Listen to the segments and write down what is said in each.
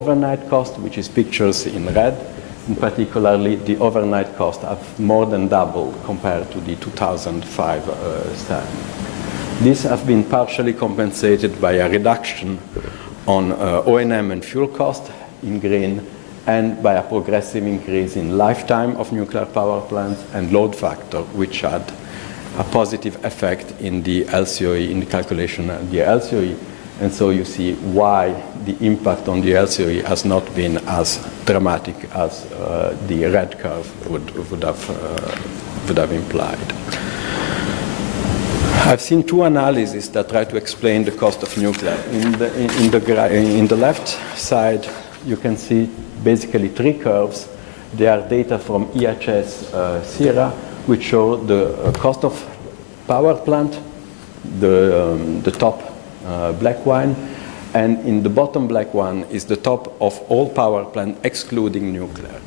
overnight cost, which is pictured in red. In particularly, the overnight cost have more than doubled compared to the 2005 standard. These have been partially compensated by a reduction on O&M and fuel cost in green, and by a progressive increase in lifetime of nuclear power plants and load factor, which had a positive effect in the LCOE, in the calculation of the LCOE. And so you see why the impact on the LCOE has not been as dramatic as the red curve would have implied. I've seen two analyses that try to explain the cost of nuclear. In the left side, you can see basically three curves. They are data from EHS SIRA, which show the cost of power plant, the top black one, and in the bottom black one is the top of all power plant excluding nuclear.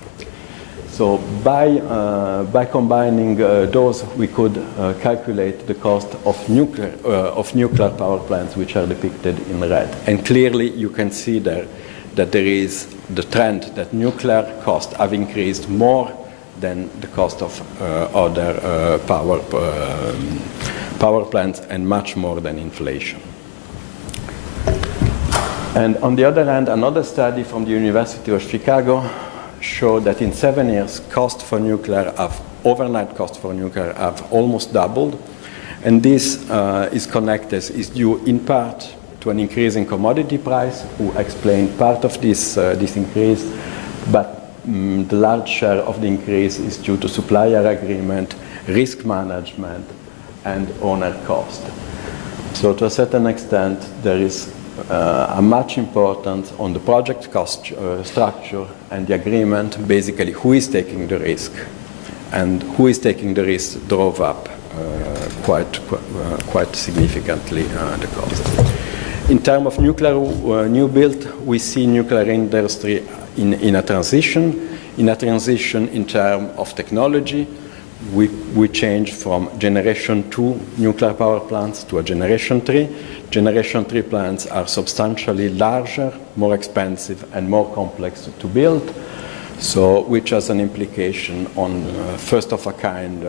So by combining those, we could calculate the cost of nuclear power plants, which are depicted in red. And clearly you can see there that there is the trend that nuclear costs have increased more than the cost of other power plants, and much more than inflation. And on the other hand, another study from the University of Chicago showed that in 7 years, overnight cost for nuclear have almost doubled. And this is due in part to an increase in commodity price, who explained part of this increase, but the large share of the increase is due to supplier agreement, risk management, and owner cost. So to a certain extent, there is a much importance on the project cost structure and the agreement, basically who is taking the risk. And who is taking the risk drove up quite significantly the cost. In terms of nuclear new build, we see nuclear industry in a transition. In a transition in terms of technology, we change from generation 2 nuclear power plants to a generation 3. Generation 3 plants are substantially larger, more expensive, and more complex to build, so which has an implication on first of a kind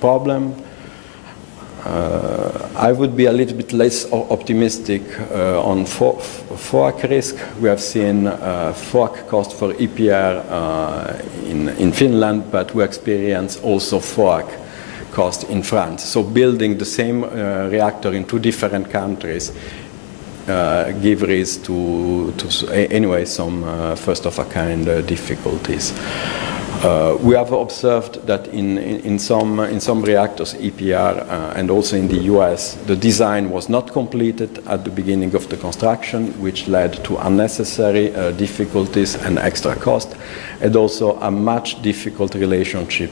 problem. I would be a little bit less optimistic on FOAK risk. We have seen FOAK cost for EPR in Finland, but we experience also FOAK cost in France. So building the same reactor in two different countries give rise to anyway some first of a kind difficulties. We have observed that in some reactors, EPR, and also in the US, the design was not completed at the beginning of the construction, which led to unnecessary difficulties and extra cost, and also a much difficult relationship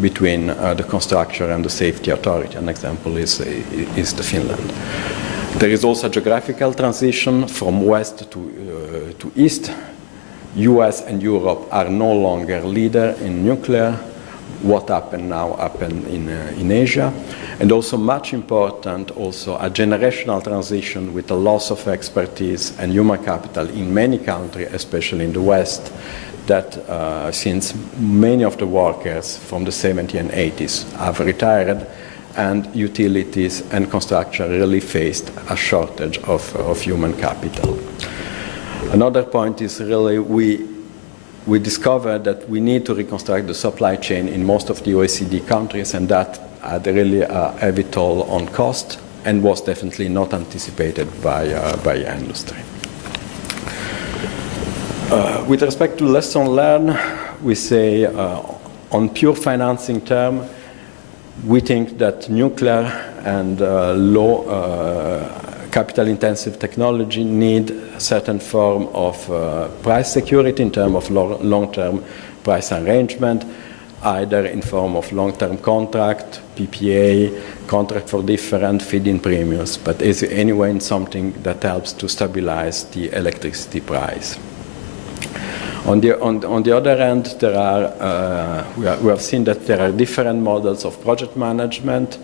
between the constructor and the safety authority. An example is the Finland. There is also a geographical transition from west to east. US and Europe are no longer leader in nuclear. What happened now happened in Asia. And also much important, also a generational transition with a loss of expertise and human capital in many countries, especially in the West, that since many of the workers from the 70s and 80s have retired, and utilities and construction really faced a shortage of human capital. Another point is really we discovered that we need to reconstruct the supply chain in most of the OECD countries, and that had really a heavy toll on cost and was definitely not anticipated by industry. With respect to lesson learned, we say on pure financing term, we think that nuclear and low capital-intensive technology need a certain form of price security in terms of long-term price arrangement, either in form of long-term contract, PPA, contract for different feed-in premiums, but is anyway something that helps to stabilize the electricity price. On the other hand, there are we have seen that there are different models of project management.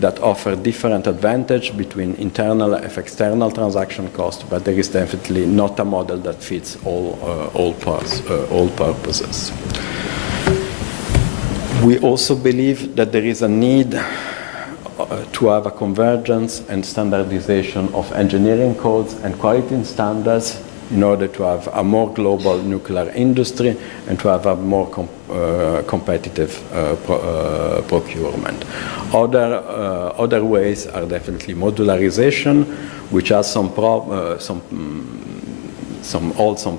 that offer different advantage between internal and external transaction cost, but there is definitely not a model that fits all purposes. We also believe that there is a need to have a convergence and standardization of engineering codes and quality standards in order to have a more global nuclear industry and to have a more competitive procurement. Other ways are definitely modularization, which has some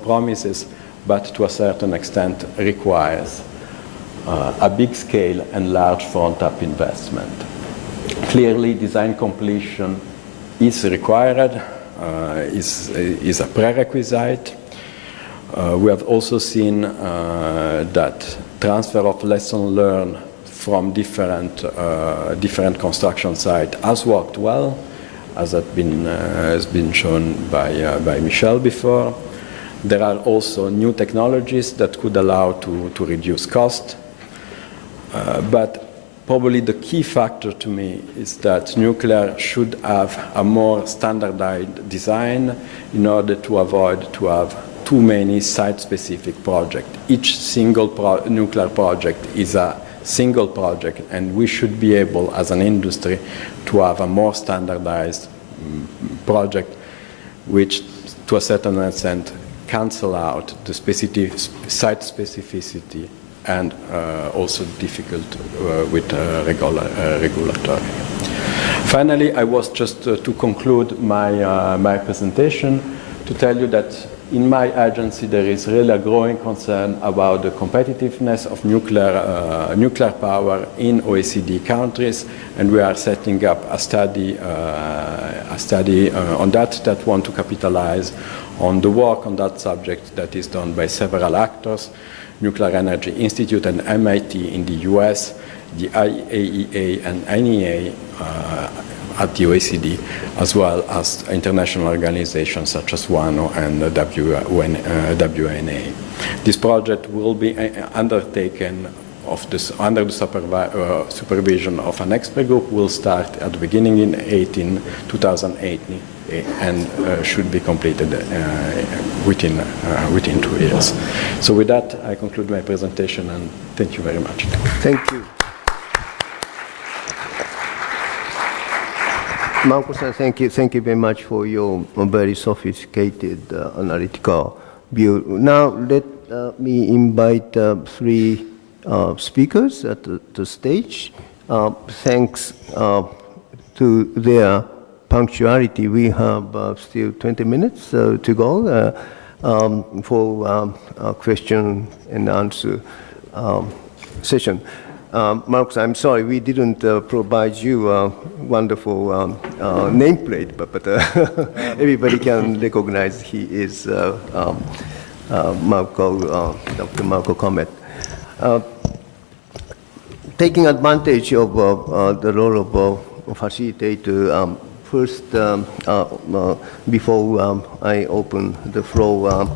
promises, but to a certain extent requires a big scale and large front-up investment. Clearly, design completion is required, is a prerequisite. We have also seen that transfer of lessons learned from different construction sites has worked well, as has been shown by Michel before. There are also new technologies that could allow to reduce cost. But probably the key factor to me is that nuclear should have a more standardized design in order to avoid to have too many site-specific projects. Each single nuclear project is a single project, and we should be able, as an industry, to have a more standardized project, which, to a certain extent, cancel out the site specificity and also difficult with regulatory. Finally, I was just to conclude my presentation to tell you that in my agency there is really a growing concern about the competitiveness of nuclear power in OECD countries, and we are setting up a study on that want to capitalize on the work on that subject that is done by several actors. Nuclear Energy Institute and MIT in the US, the IEEJ and NEA at the OECD, as well as international organizations such as WANO and WNA. This project will be undertaken under the supervision of an expert group. Will start at the beginning in 2018 and should be completed within 2 years. So with that, I conclude my presentation, and thank you very much. Thank you. Marco-san, thank you very much for your very sophisticated analytical view. Now let me invite 3 speakers at the stage. Thanks to their punctuality, we have still 20 minutes to go for a question and answer session. Marcus, I'm sorry we didn't provide you a wonderful nameplate, but everybody can recognize he is Marco, Dr. Marco Comet. Taking advantage of the role of facilitator, first, before I open the floor,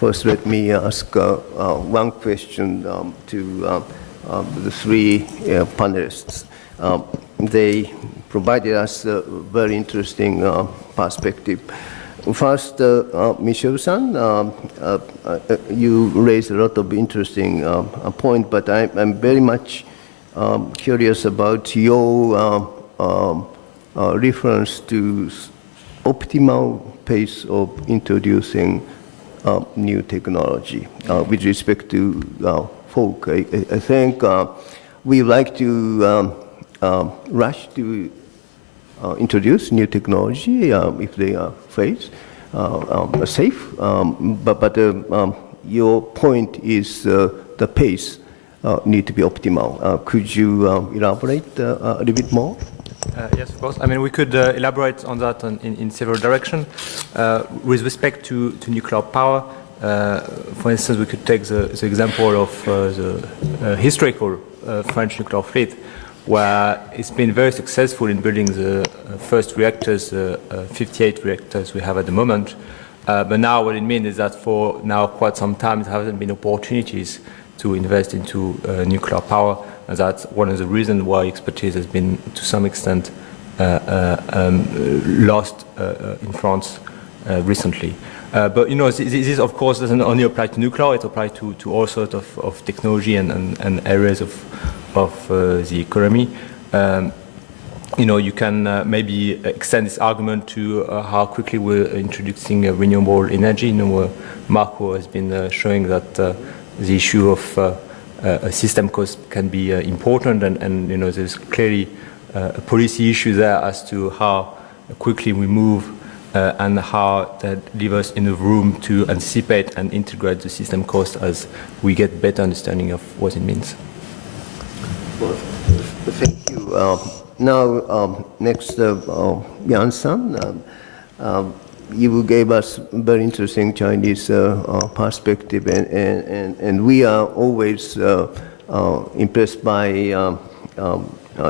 first let me ask one question to the 3 panelists. They provided us a very interesting perspective. First, Michel-san, you raised a lot of interesting points, but I'm very much curious about your reference to optimal pace of introducing new technology with respect to folk. I think we like to rush to introduce new technology if they are safe, but your point is the pace need to be optimal. Could you elaborate a little bit more? Yes, of course. I mean, we could elaborate on that in several directions. With respect to nuclear power, for instance, we could take the example of the historical French nuclear fleet, where it's been very successful in building the first reactors, 58 reactors we have at the moment. But now what it means is that for now quite some time there haven't been opportunities to invest into nuclear power, and that's one of the reasons why expertise has been, to some extent, lost in France recently. But this of course doesn't only apply to nuclear; it applies to all sorts of technology and areas of the economy. You can maybe extend this argument to how quickly we're introducing renewable energy. Marco has been showing that the issue of a system cost can be important, and there's clearly a policy issue there as to how quickly we move and how that leaves us enough room to anticipate and integrate the system cost as we get better understanding of what it means. Well, thank you. Now, next, Yan-san, you gave us very interesting Chinese perspective, and we are always impressed by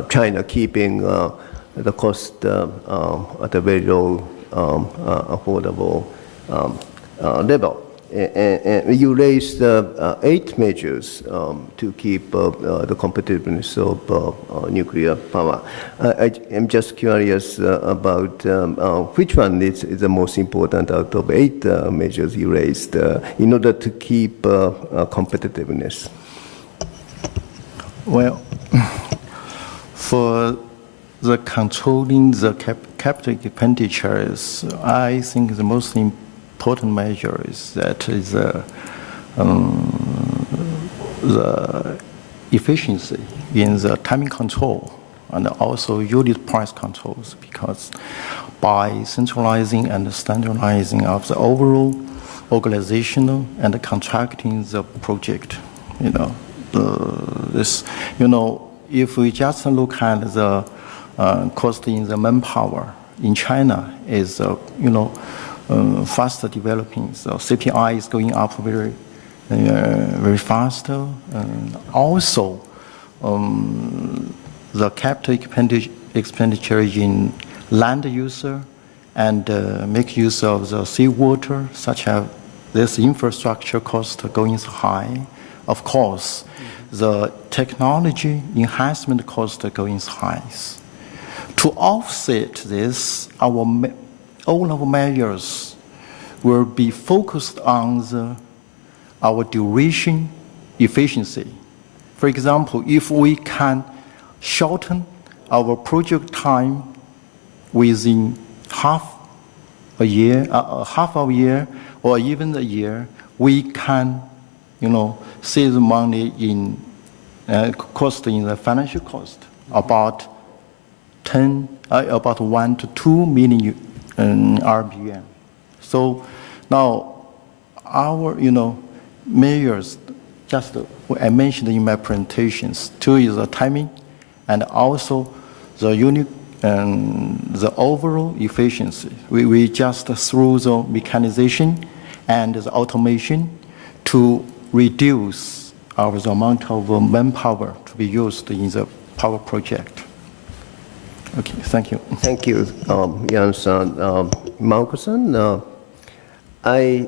China keeping the cost at a very low, affordable level. And you raised 8 measures to keep the competitiveness of nuclear power. I'm just curious about which one is the most important out of 8 measures you raised in order to keep competitiveness. Well, for the controlling the capital expenditures, I think the most important measure is that is the efficiency in the timing control and also unit price controls, because by centralizing and standardizing of the overall organizational and contracting the project, if we just look at the cost in the manpower in China is, faster developing. So CPI is going up very, very fast. And also, the capital expenditure in land user and make use of the seawater, such as this infrastructure cost going high. Of course, the technology enhancement cost going high. To offset this, all our measures will be focused on our duration efficiency. For example, if we can shorten our project time within half a year, or even a year, we can, save the money in cost in the financial cost about 1 to 2 million RMB. So now our measures, just what I mentioned in my presentations, 2 is the timing and also the unit and the overall efficiency. We just through the mechanization and the automation to reduce the amount of manpower to be used in the power project. Okay, thank you. Thank you, Yan-san. Marco-san, I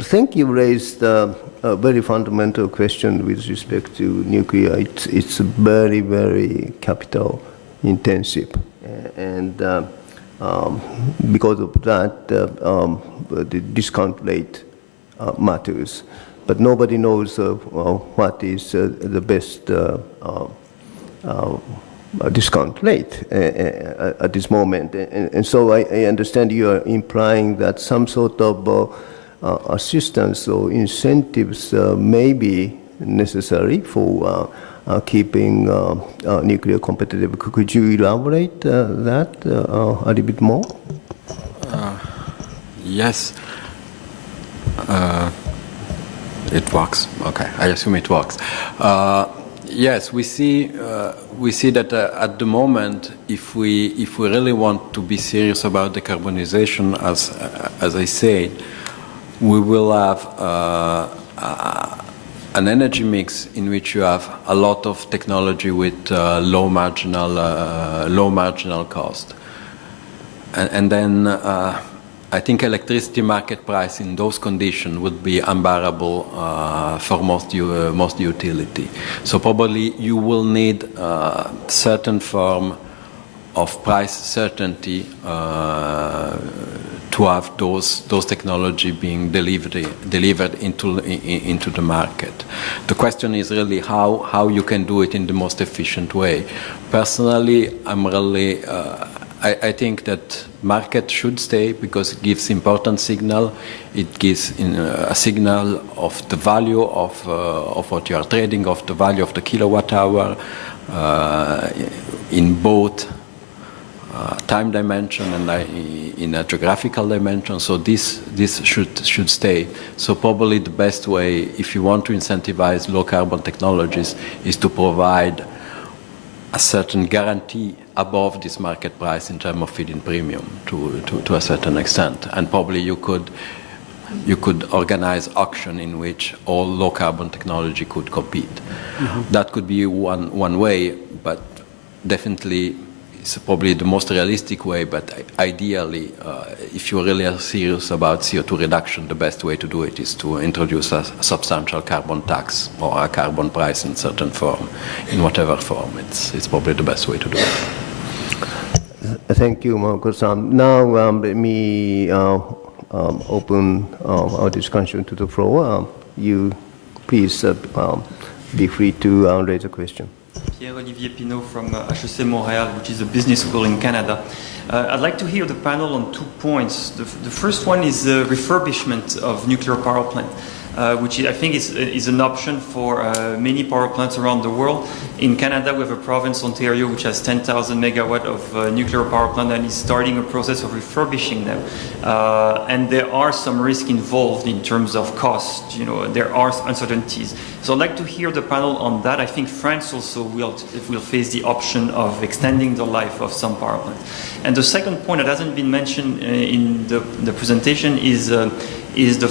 think you raised a very fundamental question with respect to nuclear. It's very, very capital intensive. And because of that, the discount rate matters. But nobody knows what is the best discount rate at this moment. And so I understand you are implying that some sort of assistance or incentives may be necessary for keeping nuclear competitive. Could you elaborate that a little bit more? Yes. It works. Okay, I assume it works. Yes, we see that at the moment, if we really want to be serious about decarbonization, as I said, we will have an energy mix in which you have a lot of technology with low marginal cost, and then I think electricity market price in those conditions would be unbearable for most utility. So probably you will need certain form of price certainty to have those technology being delivered into the market. The question is really how you can do it in the most efficient way. Personally, I'm really I think that market should stay because it gives important signal. It gives a signal of the value of what you are trading, of the value of the kilowatt hour in both time dimension and in a geographical dimension. So this should stay. So probably the best way, if you want to incentivize low carbon technologies, is to provide a certain guarantee above this market price in terms of feed-in premium to a certain extent. And probably you could organize auction in which all low carbon technology could compete. Mm-hmm. That could be one way, but definitely it's probably the most realistic way, but ideally, if you really are serious about CO2 reduction, the best way to do it is to introduce a substantial carbon tax or a carbon price in certain form, in whatever form. It's probably the best way to do it. Thank you, Marcus. Now let me open our discussion to the floor. You please be free to raise a question. Pierre-Olivier Pinault from HEC Montréal, which is a business school in Canada. I'd like to hear the panel on 2 points. The first one is the refurbishment of nuclear power plant, which I think is an option for many power plants around the world. In Canada, we have a province, Ontario, which has 10,000 megawatt of nuclear power plant and is starting a process of refurbishing them. And there are some risks involved in terms of cost. You know, there are uncertainties. So I'd like to hear the panel on that. I think France also will face the option of extending the life of some power plants. And the second point that hasn't been mentioned in the presentation is the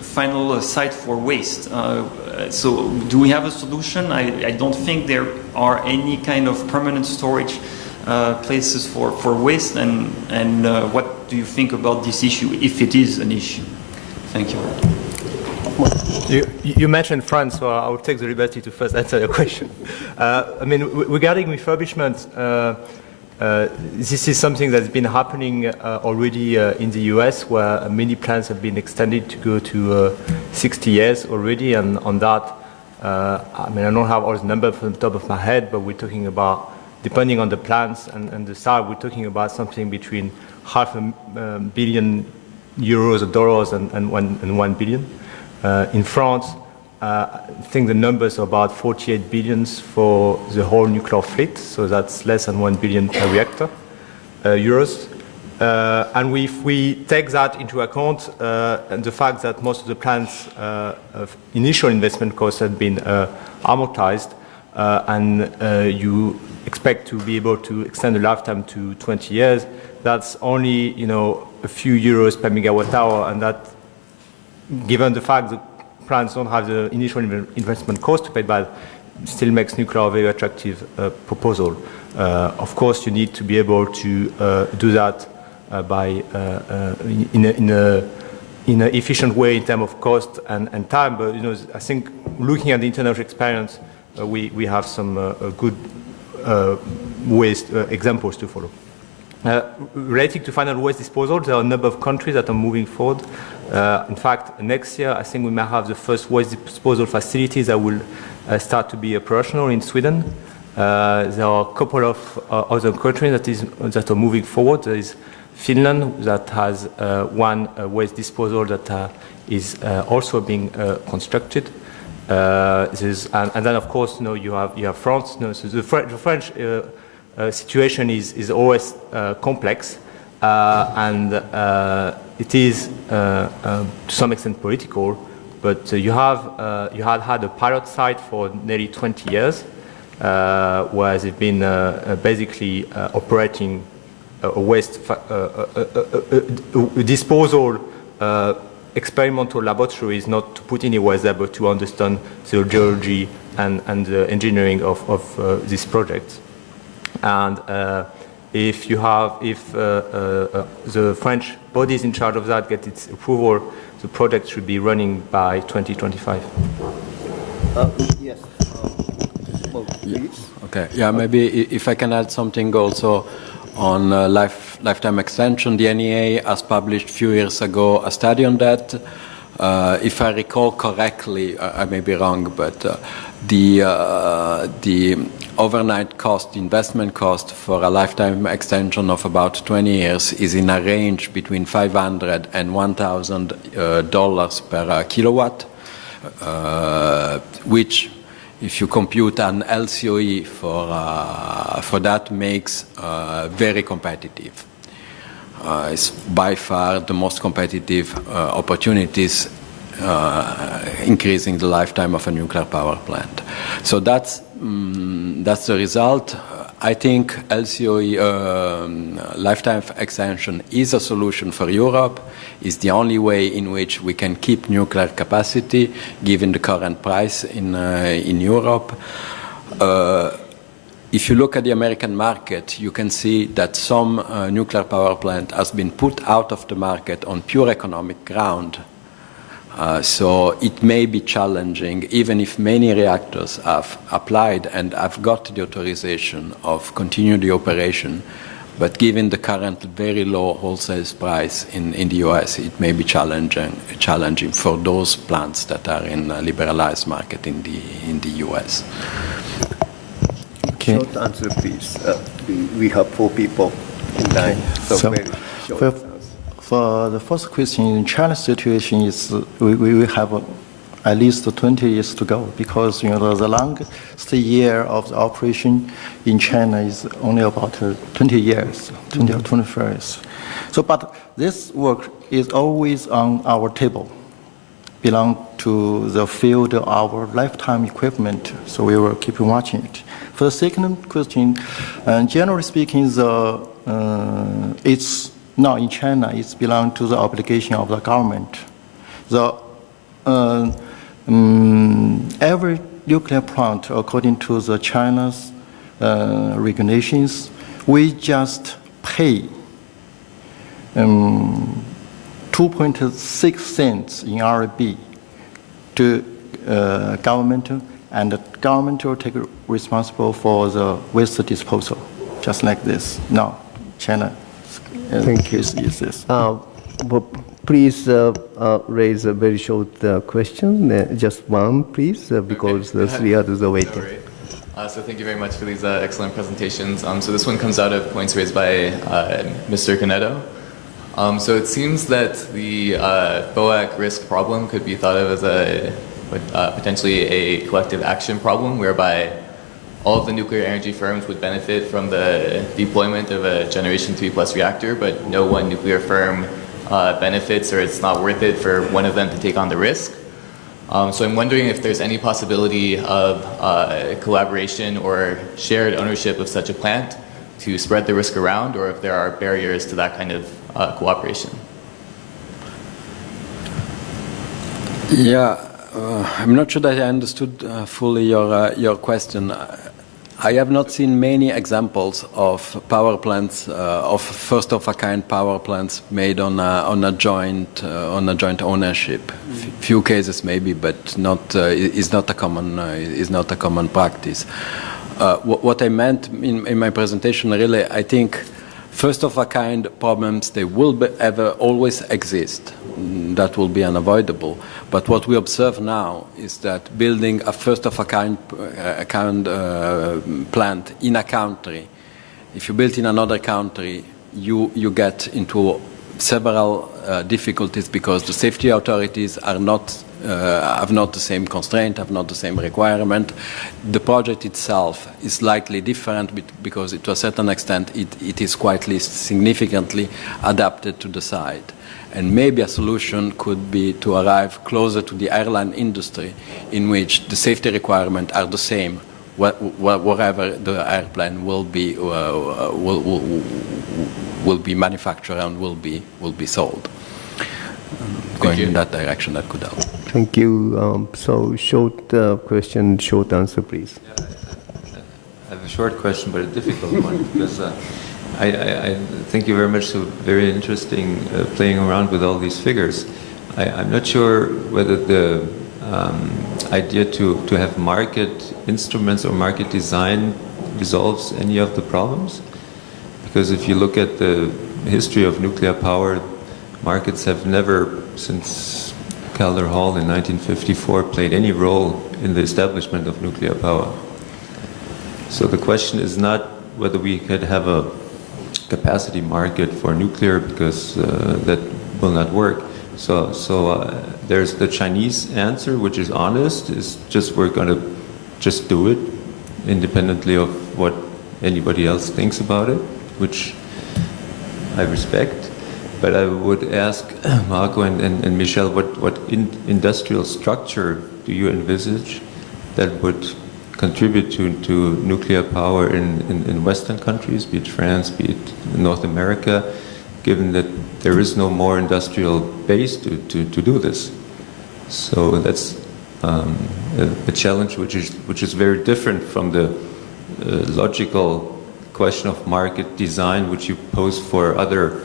final site for waste. So do we have a solution? I don't think there are any kind of permanent storage places for waste. And what do you think about this issue, if it is an issue? Thank you. You mentioned France, so I will take the liberty to first answer your question. I mean, regarding refurbishment, this is something that's been happening already in the US, where many plants have been extended to go to 60 years already. And on that, I mean, I don't have all the numbers from the top of my head, but we're talking about, depending on the plants and the size, we're talking about something between €500 million or dollars and 1 billion. In France, I think the numbers are about 48 billions for the whole nuclear fleet, so that's less than 1 billion per reactor, euros. And if we take that into account, and the fact that most of the plants' initial investment costs have been amortized, and you expect to be able to extend the lifetime to 20 years, that's only, you know, a few euros per megawatt hour, and that, given the fact that plants don't have the initial investment cost to pay back, still makes nuclear a very attractive proposal. Of course, you need to be able to do that by in an efficient way in terms of cost and time. But you know, I think looking at the international experience, we have some good waste examples to follow. Relating to final waste disposal, there are a number of countries that are moving forward. In fact, next year, I think we may have the first waste disposal facilities that will start to be operational in Sweden. There are a couple of other countries that are moving forward. There is Finland that has one waste disposal that is also being constructed. And then, of course, you know, you have France. You know, so the French situation is always complex, and it is to some extent political. But you had a pilot site for nearly 20 years, where they've been basically operating a waste disposal experimental laboratories, not to put any waste there, but to understand the geology and the engineering of these projects. And if the French bodies in charge of that get its approval, the project should be running by 2025. Yes. Well, please. Okay. Yeah, maybe if I can add something also on lifetime extension. The NEA has published a few years ago a study on that. If I recall correctly, I may be wrong, but the overnight cost, investment cost for a lifetime extension of about 20 years is in a range between $500 and $1,000 per kilowatt, which, if you compute an LCOE for that, makes very competitive. It's by far the most competitive opportunities increasing the lifetime of a nuclear power plant. So that's the result. I think LCOE lifetime extension is a solution for Europe. It's the only way in which we can keep nuclear capacity given the current price in Europe. If you look at the American market, you can see that some nuclear power plant has been put out of the market on pure economic ground. So it may be challenging, even if many reactors have applied and have got the authorization of continue the operation. But given the current very low wholesale price in the US, it may be challenging for those plants that are in a liberalized market in the US. Okay. Short answer, please. We have 4 people in line, so very short answer. For the first question, in China's situation is we have at least 20 years to go because the longest year of the operation in China is only about 20 years, 20 or 25 years. So, but this work is always on our table, belong to the field of our lifetime equipment. So we will keep watching it. For the second question, generally speaking, it's now in China, it's belong to the obligation of the government. Every nuclear plant, according to the China's regulations, we just pay 2.6 cents in RMB to government, and the government will take responsible for the waste disposal, just like this. Now, China. Thank you. Is this. But please raise a very short question, just one, please, because the 3 others are waiting. So thank you very much for these excellent presentations. So this one comes out of points raised by Mr. Canedo. So it seems that the BOAC risk problem could be thought of as potentially a collective action problem, whereby all of the nuclear energy firms would benefit from the deployment of a Generation 3+ reactor, but no one nuclear firm benefits, or it's not worth it for one of them to take on the risk. So I'm wondering if there's any possibility of collaboration or shared ownership of such a plant to spread the risk around, or if there are barriers to that kind of cooperation. Yeah, I'm not sure that I understood fully your question. I have not seen many examples of power plants, of first-of-a-kind power plants made on a joint ownership. Few cases maybe, but not is not a common practice. What I meant in my presentation, really, I think first-of-a-kind problems, they will always exist. That will be unavoidable. But what we observe now is that building a first-of-a-kind plant in a country, if you build in another country, you get into several difficulties because the safety authorities are not have not the same constraint, have not the same requirement. The project itself is likely different because to a certain extent it is quite significantly adapted to the site. And maybe a solution could be to arrive closer to the airline industry in which the safety requirements are the same wherever the airplane will be manufactured and will be sold. Going in that direction, that could help. Thank you. So short question, short answer, please. I have a short question, but a difficult one, because I thank you very much. So very interesting playing around with all these figures. I'm not sure whether the idea to have market instruments or market design resolves any of the problems. Because if you look at the history of nuclear power, markets have never, since Calder Hall in 1954, played any role in the establishment of nuclear power. So the question is not whether we could have a capacity market for nuclear, because that will not work. So there's the Chinese answer, which is honest, is just we're going to just do it independently of what anybody else thinks about it, which I respect. But I would ask Marco and Michel, what industrial structure do you envisage that would contribute to nuclear power in Western countries, be it France, be it North America, given that there is no more industrial base to do this? So that's a challenge which is very different from the logical question of market design, which you pose for other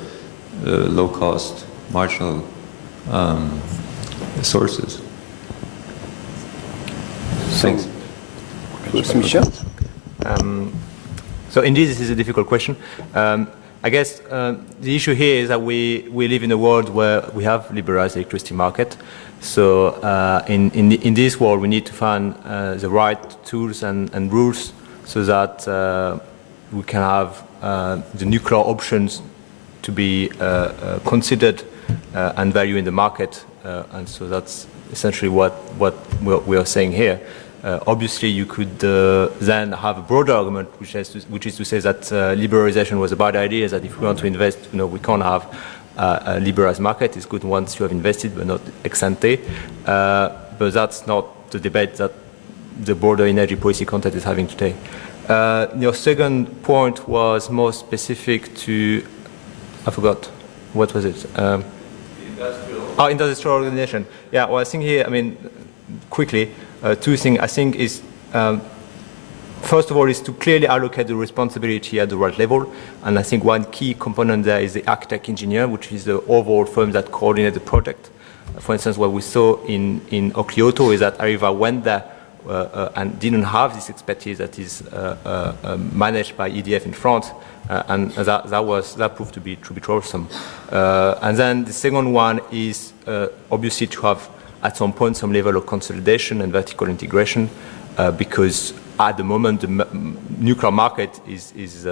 low-cost marginal sources. Thanks. Michel? So indeed, this is a difficult question. I guess the issue here is that we live in a world where we have liberalized electricity market. So in this world, we need to find the right tools and rules so that we can have the nuclear options to be considered and valued in the market. And so that's essentially what we are saying here. Obviously, you could then have a broader argument, which is to say that liberalization was a bad idea, that if we want to invest, we can't have a liberalized market. It's good once you have invested, but not ex ante. But that's not the debate that the broader energy policy content is having today. Your second point was more specific to, I forgot, what was it? Industrial organization. Yeah, well, I think here, quickly, two things. I think is, first of all, is to clearly allocate the responsibility at the right level. And I think one key component there is the architect engineer, which is the overall firm that coordinates the project. For instance, what we saw in Kyoto is that Areva went there and didn't have this expertise that is managed by EDF in France, and that proved to be troublesome. And then the second one is obviously to have at some point some level of consolidation and vertical integration, because at the moment the nuclear market is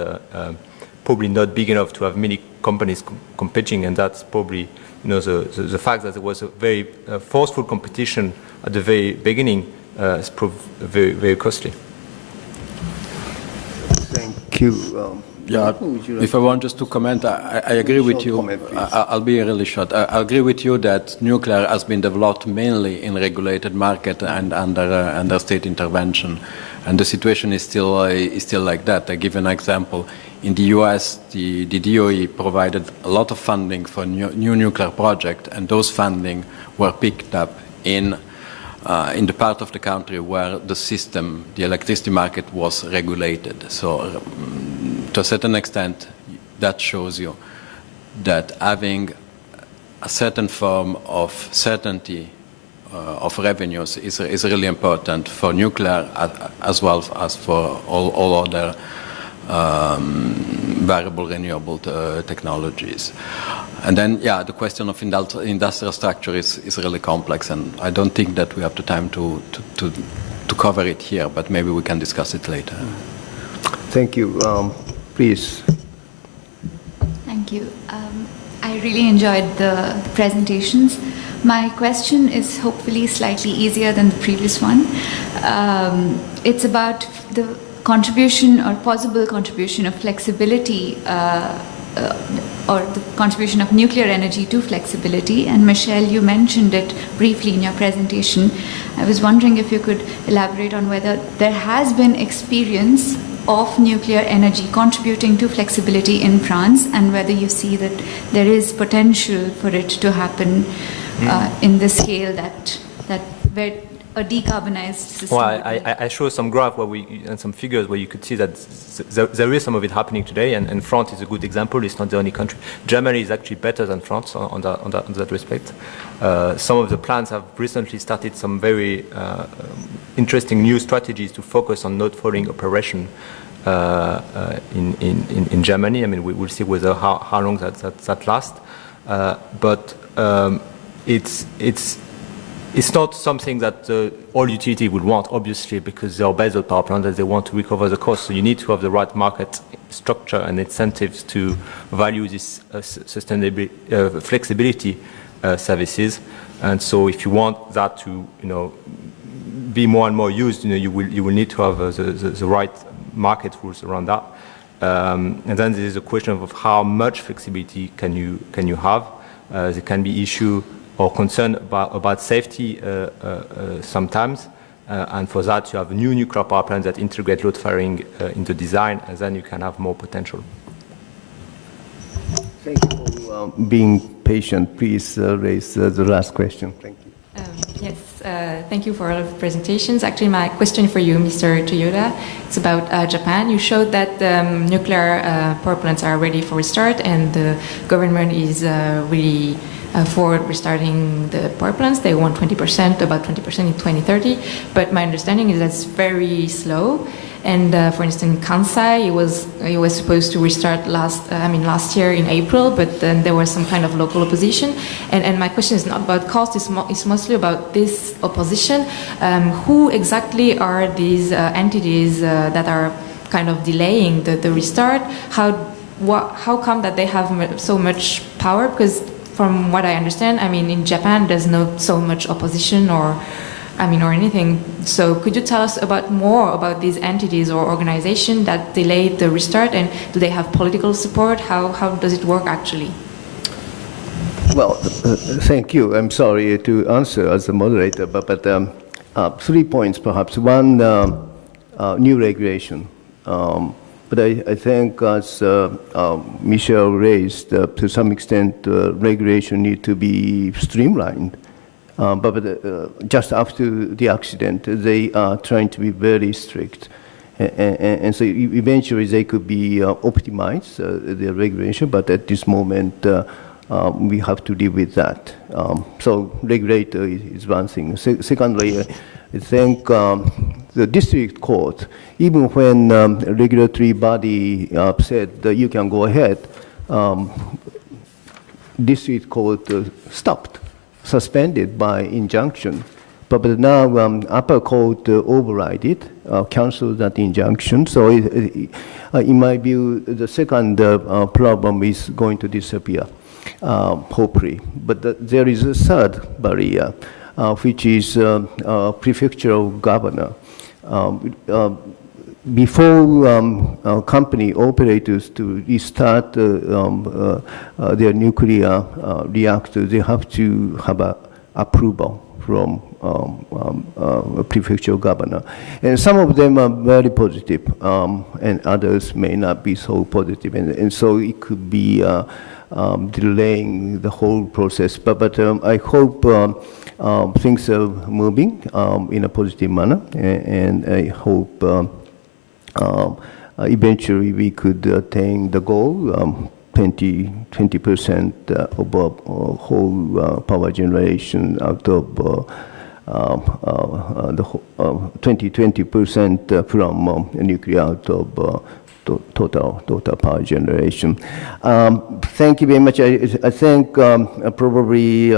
probably not big enough to have many companies competing, and that's probably the fact that there was a very forceful competition at the very beginning has proved very, very costly. Thank you. Yeah, if I want just to comment, I agree with you. I'll be really short. I agree with you that nuclear has been developed mainly in regulated market and under state intervention, and the situation is still like that. I give an example. In the U.S., the DOE provided a lot of funding for new nuclear project, and those funding were picked up in the part of the country where the electricity market was regulated. So to a certain extent, that shows you that having a certain form of certainty of revenues is really important for nuclear as well as for all other variable renewable technologies. And then, the question of industrial structure is really complex, and I don't think that we have the time to cover it here, but maybe we can discuss it later. Thank you. Please. Thank you. I really enjoyed the presentations. My question is hopefully slightly easier than the previous one. It's about the contribution or possible contribution of flexibility or the contribution of nuclear energy to flexibility. And Michel, you mentioned it briefly in your presentation. I was wondering if you could elaborate on whether there has been experience of nuclear energy contributing to flexibility in France, and whether you see that there is potential for it to happen in the scale that where a decarbonized system? Well, I show some graph where and some figures where you could see that there is some of it happening today, and France is a good example. It's not the only country. Germany is actually better than France on that respect. Some of the plants have recently started some very interesting new strategies to focus on not falling operation in Germany. I mean, we will see whether how long that lasts. But it's not something that all utility would want, obviously, because they are basal power plants and they want to recover the cost. So you need to have the right market structure and incentives to value this sustainability, flexibility services. And so if you want that to, be more and more used, you will need to have the right market rules around that. And then there is a question of how much flexibility can you have. There can be issue or concern about safety sometimes, and for that you have new nuclear power plants that integrate load firing in the design, and then you can have more potential. Thank you for being patient. Please raise the last question. Thank you. Yes, thank you for all of the presentations. Actually, my question for you, Mr. Toyoda, it's about Japan. You showed that nuclear power plants are ready for restart, and the government is really for restarting the power plants. They want 20%, about 20% in 2030. But my understanding is that's very slow. And for instance, Kansai, it was supposed to restart last year in April, but then there was some kind of local opposition. And my question is not about cost; it's mostly about this opposition. Who exactly are these entities that are kind of delaying the restart? How come that they have so much power? Because from what I understand, in Japan, there's not so much opposition or anything. So could you tell us more about these entities or organizations that delayed the restart, and do they have political support? How does it work actually? Well, thank you. I'm sorry to answer as a moderator, but 3 points perhaps. One, new regulation. But I think, as Michel raised, to some extent, regulation need to be streamlined. But just after the accident, they are trying to be very strict. And so eventually they could be optimized, the regulation, but at this moment, we have to deal with that. So regulator is one thing. Secondly, I think the district court, even when regulatory body said that you can go ahead, district court stopped, suspended by injunction. But now upper court override it, cancel that injunction. So in my view, the second problem is going to disappear, hopefully. But there is a third barrier, which is prefectural governor. Before company operators to restart their nuclear reactor, they have to have approval from a prefectural governor. And some of them are very positive, and others may not be so positive. And so it could be delaying the whole process. But I hope things are moving in a positive manner, and I hope eventually we could attain the goal, 20% above whole power generation out of the 20% from nuclear out of total power generation. Thank you very much. I think probably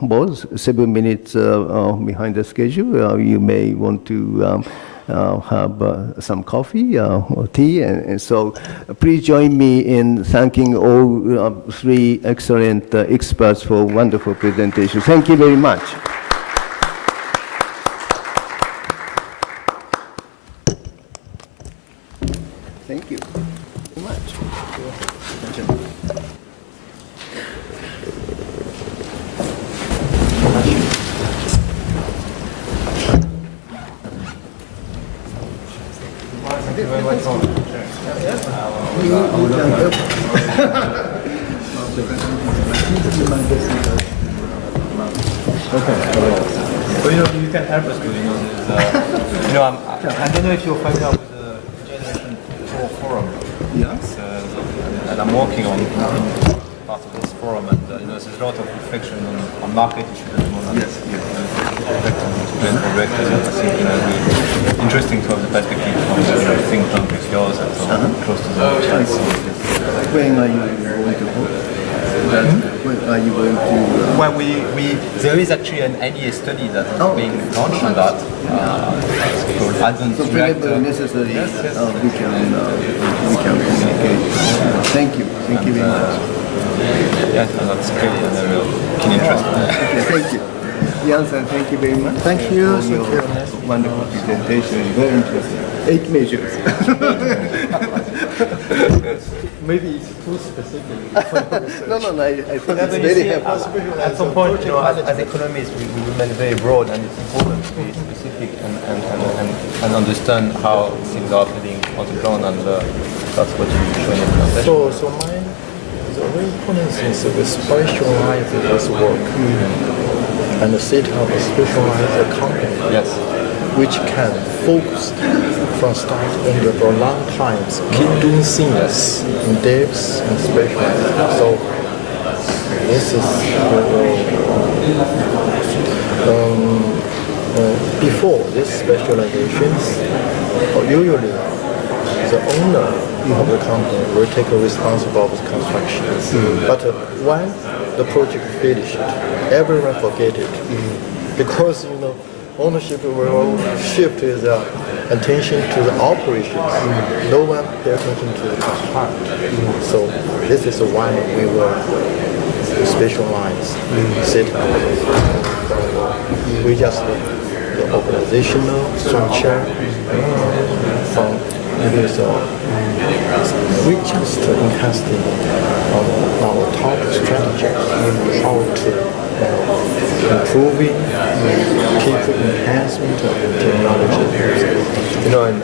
was 7 minutes behind the schedule. You may want to have some coffee or tea, and so please join me in thanking all 3 excellent experts for wonderful presentations. Thank you very much. Thank you very much. Okay. Well, you can help us, I don't know if you're familiar with the Generation 4 forum. Yes. And I'm working on part of this forum, and there's a lot of reflection on market issues at the moment. Yes. Reflect on student project, and I think it will be interesting to have the perspective from the think tank like yours and so close to the chance. When are you going to hold? When are you going to? Well, there is actually an NEA study that is being launched on that. It's called Advanced So whenever necessary, we can communicate. Thank you very much. Yes, and that's clearly an area of keen interest. Okay, thank you. Jan-san, thank you very much. Thank you. For your wonderful presentation. It's very interesting. 8 measures. Maybe it's too specific. No, I think it's very helpful. At some point, as economists, we remain very broad, and it's important to be specific and understand how things are happening on the ground, and that's what you show in the presentation. So mine is a very important thing. So we specialize this work and set up a specialized company. Yes. Which can focus from start and for a long time, keep doing things in depth and specialized. So this is before this specializations, usually the owner of the company will take a responsibility of construction. But when the project finished, everyone forget it because ownership will shift its attention to the operations. No one pay attention to the construction. So this is why we will specialize, set up. We just the organizational structure from this. We just enhancing our top strategies, how to improving, keep enhancement of technology. And